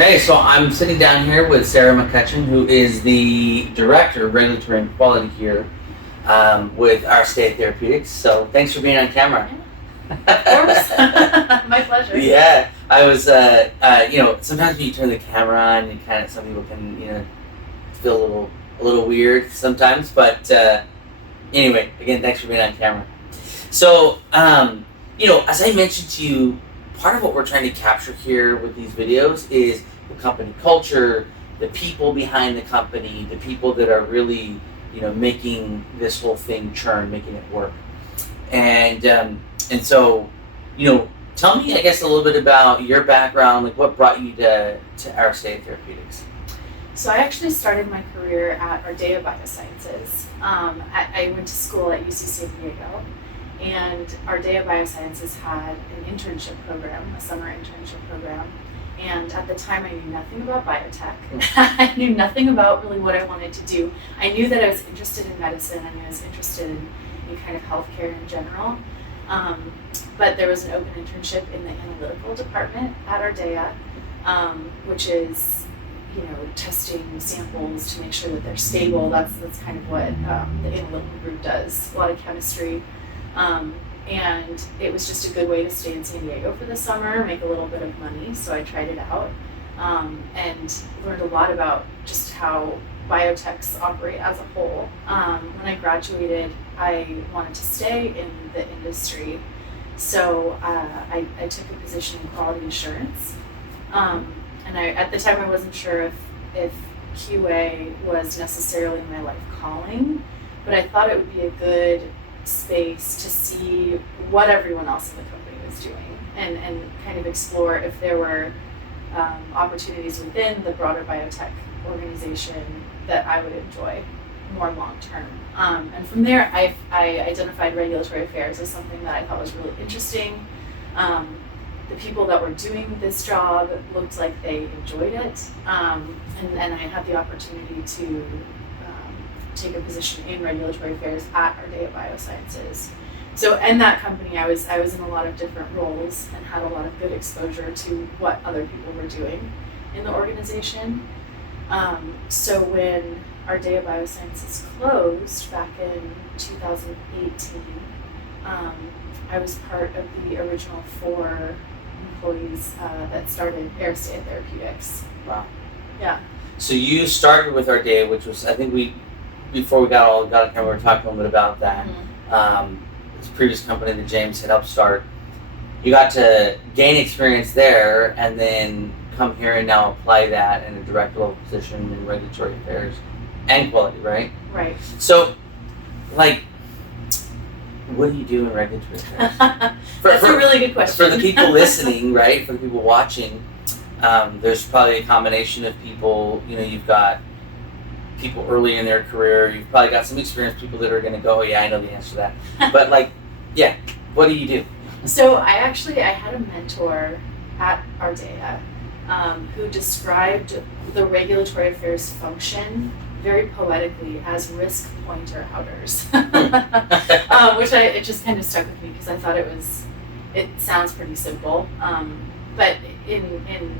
Okay, so I'm sitting down here with Sara McCutchan, who is the Director of Regulatory and Quality here with Aristea Therapeutics. So thanks for being on camera. Of course. My pleasure. Yeah, I was, sometimes when you turn the camera on, you kind of, some people can, feel a little weird sometimes. But anyway, again, thanks for being on camera. So, as I mentioned to you, part of what we're trying to capture here with these videos is the company culture, the people behind the company, the people that are really, making this whole thing churn, making it work. And so, tell me, I guess, a little bit about your background, like what brought you to Aristea Therapeutics. So I actually started my career at Aristea Biosciences. I went to school at UC San Diego. And Aristea Biosciences had an internship program, a summer internship program. And at the time, I knew nothing about biotech. I knew nothing about really what I wanted to do. I knew that I was interested in medicine and I was interested in kind of healthcare in general. But there was an open internship in the analytical department at Aristea, which is, testing samples to make sure that they're stable. That's kind of what the analytical group does. A lot of chemistry. And it was just a good way to stay in San Diego for the summer, make a little bit of money, so I tried it out, and learned a lot about just how biotechs operate as a whole. When I graduated, I wanted to stay in the industry, so I took a position in quality assurance, and at the time I wasn't sure if QA was necessarily my life calling, but I thought it would be a good space to see what everyone else in the company was doing and kind of explore if there were opportunities within the broader biotech organization that I would enjoy more long term. And from there, I identified regulatory affairs as something that I thought was really interesting. The people that were doing this job looked like they enjoyed it, and I had the opportunity to take a position in regulatory affairs at Aristea Biosciences. So in that company, I was in a lot of different roles and had a lot of good exposure to what other people were doing in the organization. So when Aristea Biosciences closed back in 2018, I was part of the original 4 employees that started Aristea Therapeutics. Wow. Yeah. So you started with Aristea, which was, I think before we got on camera, we were talking a little bit about that. Mm-hmm. This previous company that James had helped start. You got to gain experience there and then come here and now apply that in a director level position in regulatory affairs and quality, right? Right. So, what do you do in regulatory affairs? That's a really good question. For the people listening, right? For the people watching, there's probably a combination of people, you've got people early in their career, you've probably got some experienced people that are going to go, oh yeah, I know the answer to that. But what do you do? So I had a mentor at Aristea who described the regulatory affairs function very poetically as risk pointer outers, which it just kind of stuck with me because I thought it sounds pretty simple, but in kind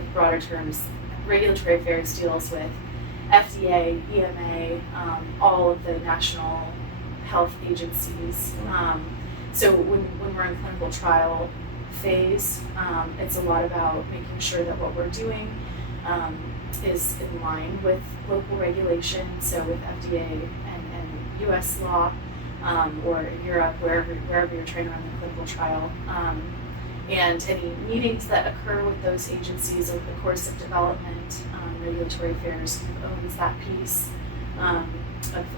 of broader terms, regulatory affairs deals with FDA, EMA, all of the national health agencies. So when we're in clinical trial phase, it's a lot about making sure that what we're doing is in line with local regulation, so with FDA and US law, or in Europe, wherever you're trying to run the clinical trial. And any meetings that occur with those agencies over the course of development, regulatory affairs owns that piece.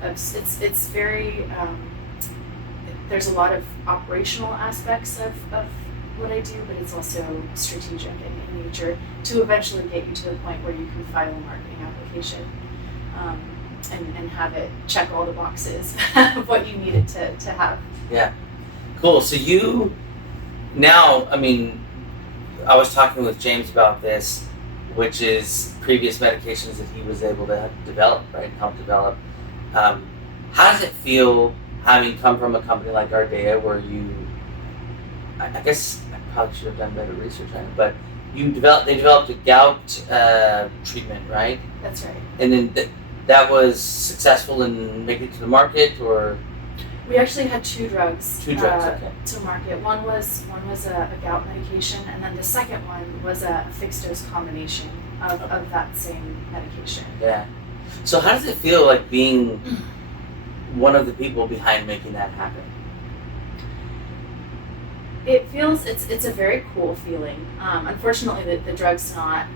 It's very, there's a lot of operational aspects of what I do, but it's also strategic and nature to eventually get you to the point where you can file a marketing application and have it check all the boxes of what you need it to have. Yeah. Cool. So you now, I mean, I was talking with James about this, which is previous medications that he was able to develop, right, and help develop. How does it feel having come from a company like Aristea, where I guess I probably should have done better research on it, but they developed a gout treatment, right? That's right. And then that was successful in making it to the market, or? We actually had two drugs. Okay. To market. One was a gout medication, and then the second one was a fixed dose combination of that same medication. Yeah. So how does it feel like being one of the people behind making that happen? It feels it's a very cool feeling. Unfortunately, the drug's not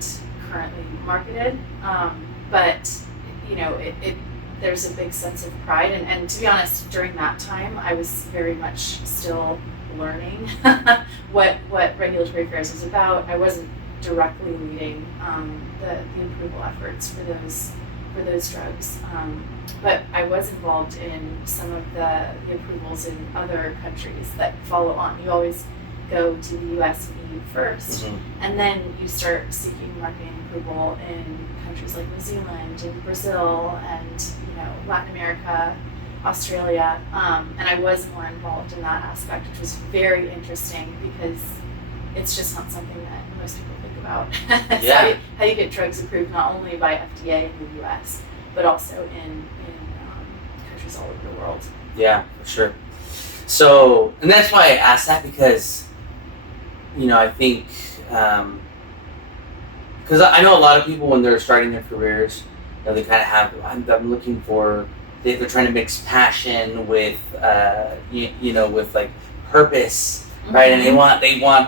currently marketed, but you know there's a big sense of pride, and to be honest, during that time I was very much still learning what regulatory affairs was about. I wasn't directly leading the approval efforts for those drugs, but I was involved in some of the approvals in other countries that follow on. You always go to the US and EU first, and then you start seeking marketing approval in countries like New Zealand and Brazil and Latin America, Australia, and I was more involved in that aspect, which was very interesting because it's just not something that most people think about. Yeah. How you get drugs approved not only by FDA in the US, but also in countries all over the world. Yeah, for sure. So, and that's why I asked that, because I think because I know a lot of people when they're starting their careers, they kind of have, I'm looking for, they're trying to mix passion with with like purpose, right? And they want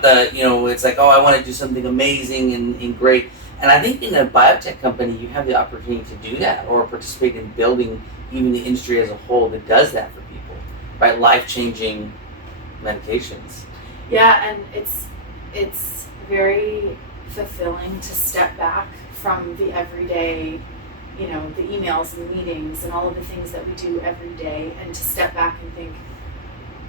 the, it's like, oh, I want to do something amazing and great. And I think in a biotech company, you have the opportunity to do that, or participate in building even the industry as a whole that does that for people, right? Life-changing medications. Yeah, and it's very fulfilling to step back from the everyday, the emails and the meetings and all of the things that we do every day, and to step back and think,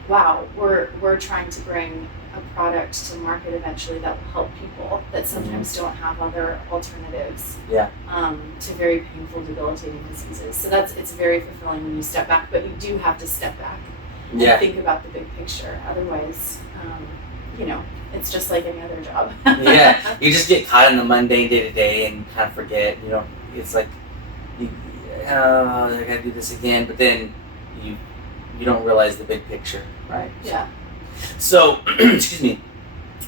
wow, we're trying to bring a product to market eventually that will help people that sometimes don't have other alternatives to very painful, debilitating diseases. So it's very fulfilling when you step back, but you do have to step back and think about the big picture. Otherwise, it's just like any other job. Yeah, you just get caught in the mundane day to day and kind of forget. It's like, I gotta do this again, but then you don't realize the big picture, right? Yeah. So, excuse me,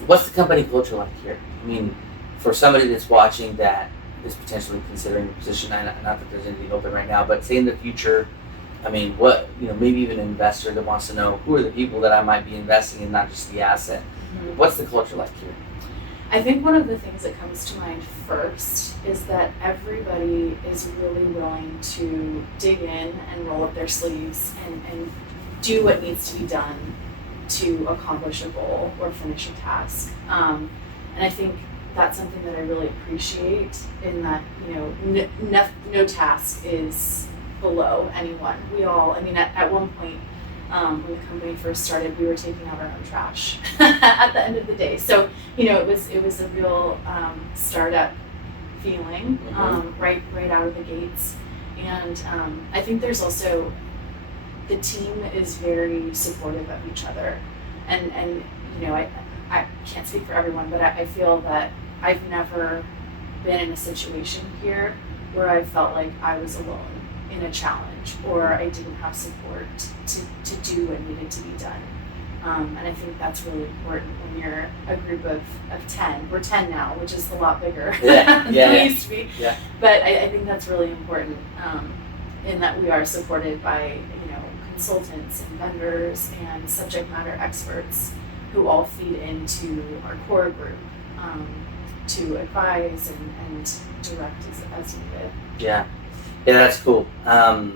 what's the company culture like here? I mean, for somebody that's watching that is potentially considering a position, not that there's anything open right now, but say in the future, I mean, what, maybe even an investor that wants to know who are the people that I might be investing in, not just the asset. What's the culture like here? I think one of the things that comes to mind first is that everybody is really willing to dig in and roll up their sleeves and do what needs to be done to accomplish a goal or finish a task. And I think that's something that I really appreciate, in that, no task is below anyone. We all, at one point, when the company first started, we were taking out our own trash at the end of the day. So, it was a real startup feeling, right out of the gates. And I think there's also, the team is very supportive of each other. And I can't speak for everyone, but I feel that I've never been in a situation here where I felt like I was alone in a challenge, or I didn't have support to do what needed to be done. And I think that's really important when you're a group of 10. We're 10 now, which is a lot bigger than we used to be. Yeah. But I think that's really important, in that we are supported by consultants and vendors and subject matter experts who all feed into our core group to advise and direct as needed. Yeah, that's cool. I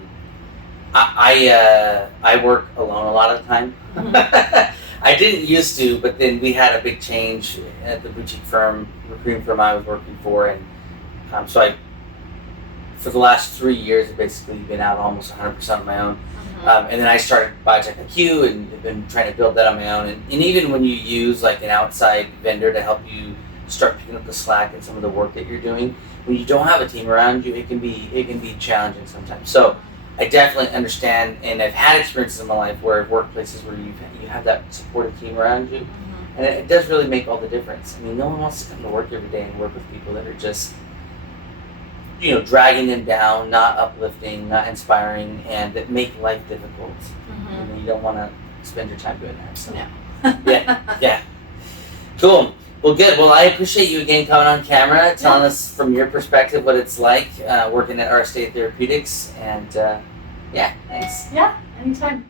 work alone a lot of the time. I didn't used to, but then we had a big change at the boutique firm, recruiting firm I was working for, and so I, for the last 3 years, I've basically been out almost 100% on my own. And then I started Biotech IQ and have been trying to build that on my own. And even when you use like an outside vendor to help you start picking up the slack and some of the work that you're doing, when you don't have a team around you, it can be challenging sometimes. So I definitely understand, and I've had experiences in my life where workplaces where you have that supportive team around you, and it does really make all the difference. I mean, no one wants to come to work every day and work with people that are just, dragging them down, not uplifting, not inspiring, and that make life difficult. You don't want to spend your time doing that. So, yeah. Cool. Well, good. Well, I appreciate you again coming on camera, telling us from your perspective what it's like working at Aristea Therapeutics, and thanks. Yeah, anytime.